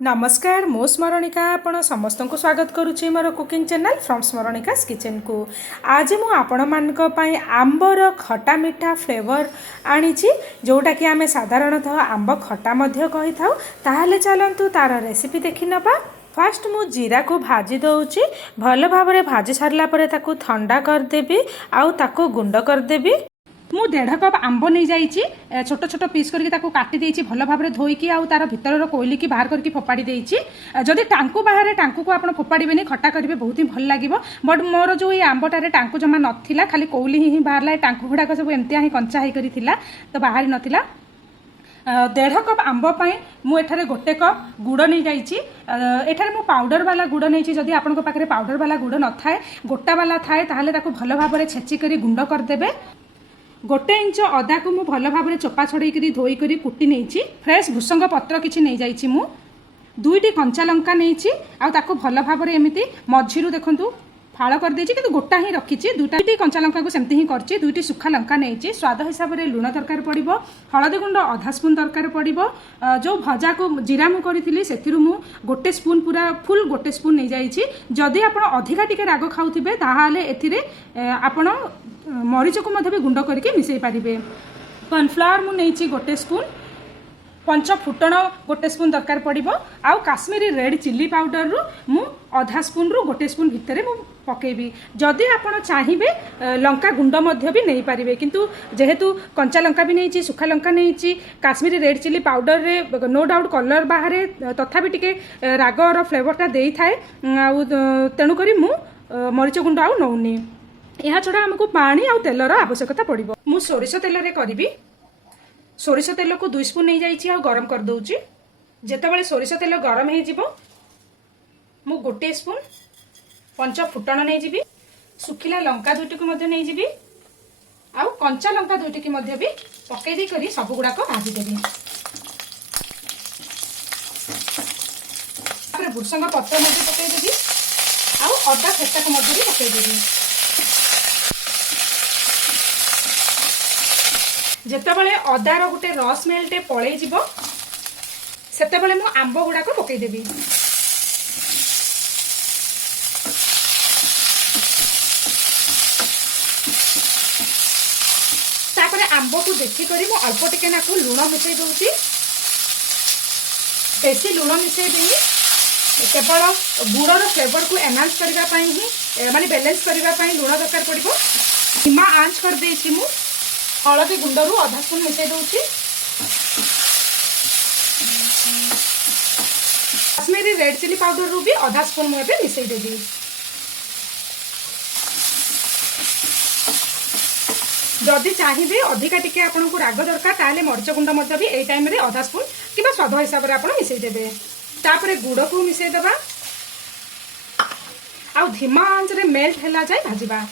नमस्कार मो स्मरणिका आपण समस्त को स्वागत करुच्ची मोर कुकिंग चैनल फ्रॉम स्मरणिकास किचन को। आज मु आपण मानक पई आंबर खटा मिठा फ्लेवर आनी जोटा कि आमे साधारणतः आंब खटा मध्य कहि थाउ। ताहले चलंतु तार रेसिपी देखि नबा। फास्ट मु जीरा को भाजी दउची, भल भाबरे भाजी सारला परे ताकू ठंडा कर देबी आउ ताकू गुंड कर देबी। मु 1.5 कप आंब नहीं जाइए, छोट छोट पीस करके काटी देइछि, भल भाबरे धोईकी आउ तार भितर कोइली की बाहर करके फोपाड़ी देइछि। जदि टांकु बाहर टांकु को आपण फोपाड़ीबेनी, खट्टा करिवे बहुत ही भल लागिवो। बट मोर जो ये आंबटारे टांकु जमा नथिला, खाली कोइली ही बाहरला। टांकु गुड़ाक सब एमतिया ही कंचा ही करी थिला, तो बाहरी नथिला। 1.5 कप आंब पाई मु एठारे 1 कप गुड़ नहीं जाइछि। एठारे मु पाउडर वाला गुड़ नहीं। जदि आपन पाखरे पाउडर वाला गुड़ न थाए, गोटा वाला थाए, ताहले ताकू भल भाबरे छेची करी गुंड कर देबे। 1 इंच अदा को मु भल भाबरे चोपा छड़ई करी धोई करी कुटी नेइछि। फ्रेश भुसंग पत्र किछि नहीं जाइछि। मु 2टी कंचा लंका नेइछि आ ताकू भल भाबरे एमिति मझिरु देखंतु फाळ कर देछि, किंतु गोटा ही रखिछि। 2टी कंचा लंका को सेमति ही करछि। 2टी सुखा लंका नेइछि। स्वाद हिसाब रे लुण दरकार पड़िबो, हळदी गुंड आधा स्पून दरकार पड़िबो। जो भजा को जीरा मु करिथिली सेथिरु मु 1 स्पून पूरा फुल 1 स्पून नहीं जाइछि। जदि आपण अधिका टिके राग खाउथिबे ताहाले एथिरे आपण मरीच को मध्य भी गुंड करके मिसई पारिबे। कॉर्नफ्लावर मु नेइछि 1 स्पून, पंच फुटण 1 स्पून दरकार पड़िबो। आउ काश्मीरी रेड चिल्ली पाउडर रु मु आधा स्पून रु 1 स्पून भितरे मु पकेबी। जदि आपण चाहिबे लंका गुंड मध्य भी नहीं पारिबे, किंतु जेहेतु कंचा लंका भी नेइछि, सुखा लंका नेइछि, काश्मीरी रेड चिल्ली पाउडर रे नो डाउट कलर बाहरे तथापि टिके रागर फ्लेवरटा देई थाए। आउ तेनु करी मु मरीच गुंड आउ नौनी। यह छड़ा हमको पानी आउ तेलर आवश्यकता पड़िबो। मु सोरिष तेल रे करिबी। सोरिष तेल को 2 स्पून नहीं जाइछि आ गरम कर दउछि। जेतेबेले सोरिष तेल गरम हे जिवो, मु 1 स्पून पंच फुटण नहीं जिबी, सुखिला लंका 2टी को मध्य नहीं जिबी, आउ कंचा लंका 2टी की मध्य भी पकै दी करी सब गुडा को भाजी देबी। तापर भुसंग पत्र मध्य पकै देबी, आउ अदा फेटा को मध्य भी पकै देबी। जेतेबेले अदार गोटे रस स्मेलटे पळै जिवो, सेतेबेले मु आंब गुडा को पकै देबी। तापर आंब को देखि करी मु अल्प टिके नाकू लुण मिसई दउची। बेसी लुण मिसई देनी, केवल गुड़र फ्लेवर को एनहांस करबा पई ही, माने बैलेंस करबा पई लुण दरकार पड़िबो। धीमा आंच कर देछि मु। हलदी गुंड रु आधा स्पून मिसई दउची। काश्मीरी रेड चिली पाउडर रु भी आधा स्पून मु एबे मिसई देबी। जदि चाहिए अधिका टिके आपन को राग दरकार, ताले मरीच गुंड मध्य भी ए टाइम रे आधा स्पून किबा स्वाद हिसाब रे आपन मिसई देबे। तापरे गुड़ को मिसई देबा आ धीमा आंच रे मेल्ट हैला जाय भाजीबा।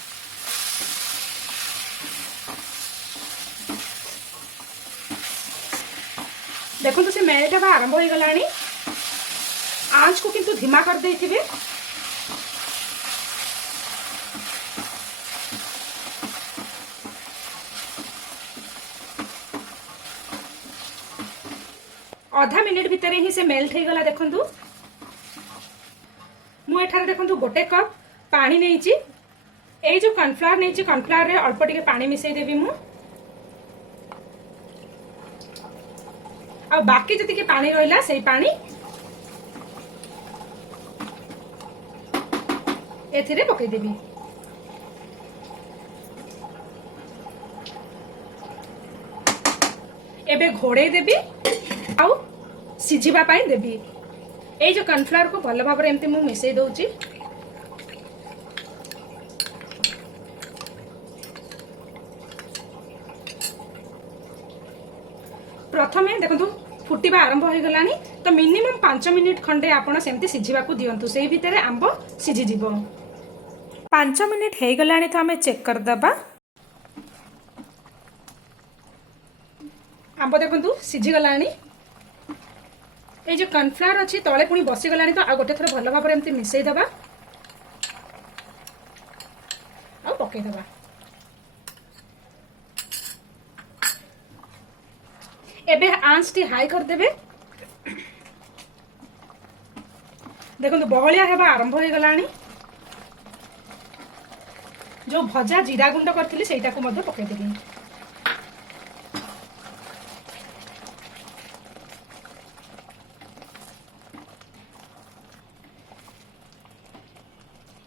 देखो तो से मेल्ट हेबा आरंभ हो गलानी। आंच को किंतु धीमा कर देथिबे। आधा मिनिट भितर ही से मेल्ट हो गला। देखंतु मु एठारे देखंतु 1 कप पानी नेइछि। ए जो कॉर्नफ्लावर नेइछि, कॉर्नफ्लावर रे अल्प टिके पानी मिसई देबी मु। आ बाकी जति के पानी रहिला सेई पानी एथिरे पकै देबी। एबे घोड़े देबी आउ सिझिबा पाई देबी। ए जो कॉर्नफ्लावर को भल भाबरे एमती मु मिसई दउची। प्रथमे देखंतु फुटिबा आरंभ हो गलानी, तो मिनिमम 5 मिनिट खंडे आपण सेमती सिझिबा को दियंतु। सेई भितरे आंब सिझि जिवो। 5 मिनिट हे गलानी, तो हमें चेक कर दबा। आंब देखंतु सिझि गलानी। ए जो कॉर्नफ्लावर अच्छी तले पुणी बसी गलानी, तो आ गोटे थर भल भाबरे एमती मिसई दबा आ पकै दबा। एबे आंच टी हाई कर देबे। देखो बहलिया हेबा आरंभ हो गलानी। जो भजा जीरा गुंड करथिली सेटा को मध्य पके देबी।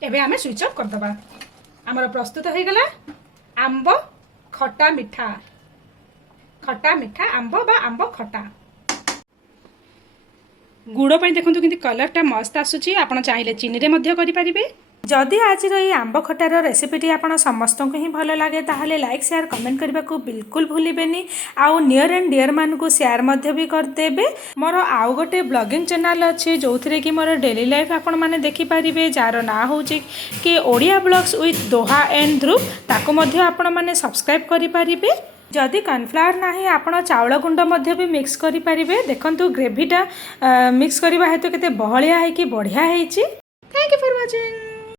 एबे आमे स्विच ऑफ कर दबा। हमर प्रस्तुत हो गला आंब खटा मिठा। खटा मिठा आंब बा आंब खटा। गुड़ पर देखो कि कलरटा मस्त आसूची। आपण चाहिए चीनी रे मध्य करि परिबे। जदि आज ये आंब खटार रेसिपीटी आपड़ समस्त को ही भल लगे ताहले लाइक शेयर कमेंट करने को बिल्कुल भूलें। आउ नियर एंड डियर मान को शेयर भी करदेवे। मोर आउ गोटे ब्लॉगिंग चैनल अच्छी जो थी कि मोर डेली लाइफ आपण मैंने देखिपारे जार ना हूँ कि Odia blogs with Doha and Dhruv ताको मध्य आपण मैंने सब्सक्राइब करें। जदि कॉर्नफ्लावर नाही आपण चाउल गुंड मध्य भी मिक्स करि परिबे। देखंतु ग्रेवीटा मिक्स करबा हेतु केते बहलिया है कि बढ़िया है। Thank you for watching.